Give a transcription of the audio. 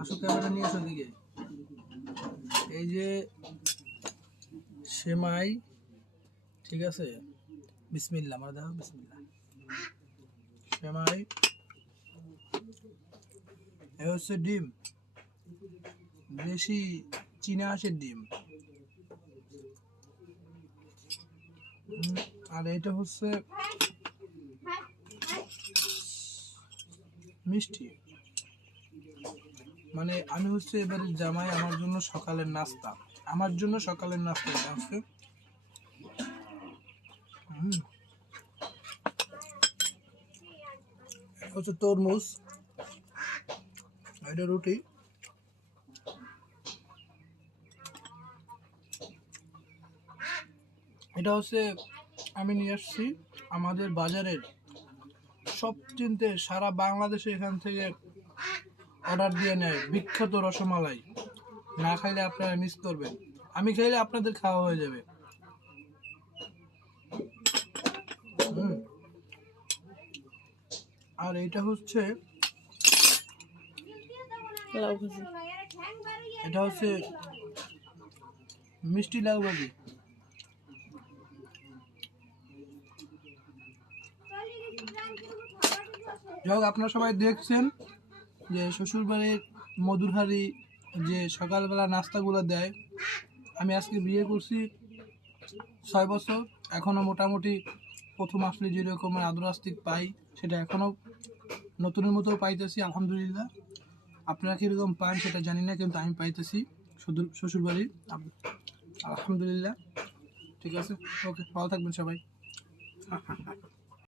আসো ক্যামেরা নিয়ে এসো দিকে। এই যে সেমাই, ঠিক আছে, বিসমিল্লাহ, আমার দেখো বিসমিল্লাহ। সেমাই, এ হচ্ছে ডিম, দেশি চীনা হাঁসের ডিম। আর এটা হচ্ছে মিষ্টি। মানে আমি হচ্ছে এবারে জামাই, আমার জন্য সকালের নাস্তা, আমার জন্য সকালের নাস্তা এটা হচ্ছে। হচ্ছে তরমুজ, এটা রুটি। এটা হচ্ছে আমি নিয়ে আসছি আমাদের বাজারের সব চিনতে, সারা বাংলাদেশে এখান থেকে অর্ডার দিয়ে নেয় বিখ্যাত রসমালাই। না খাইলে আপনারা মিস করবেন, আমি খাইলে আপনাদের খাওয়া হয়ে যাবে। আর এটা হচ্ছে এটা হচ্ছে মিষ্টি লাউ ভাজি। যাই, আপনারা সবাই দেখছেন যে শ্বশুরবাড়ির মধুরহারি যে সকালবেলা নাস্তাগুলো দেয়। আমি আজকে বিয়ে করছি 6 বছর, এখনও মোটামুটি প্রথম আসলে যেরকমের আদর আস্তিক পাই সেটা এখনও নতুনের মতো পাইতেছি, আলহামদুলিল্লাহ। আপনারা কীরকম পান সেটা জানি না, কিন্তু আমি পাইতেছি শ্বশুরবাড়ির, আলহামদুলিল্লাহ। ঠিক আছে, ওকে, ভালো থাকবেন সবাই।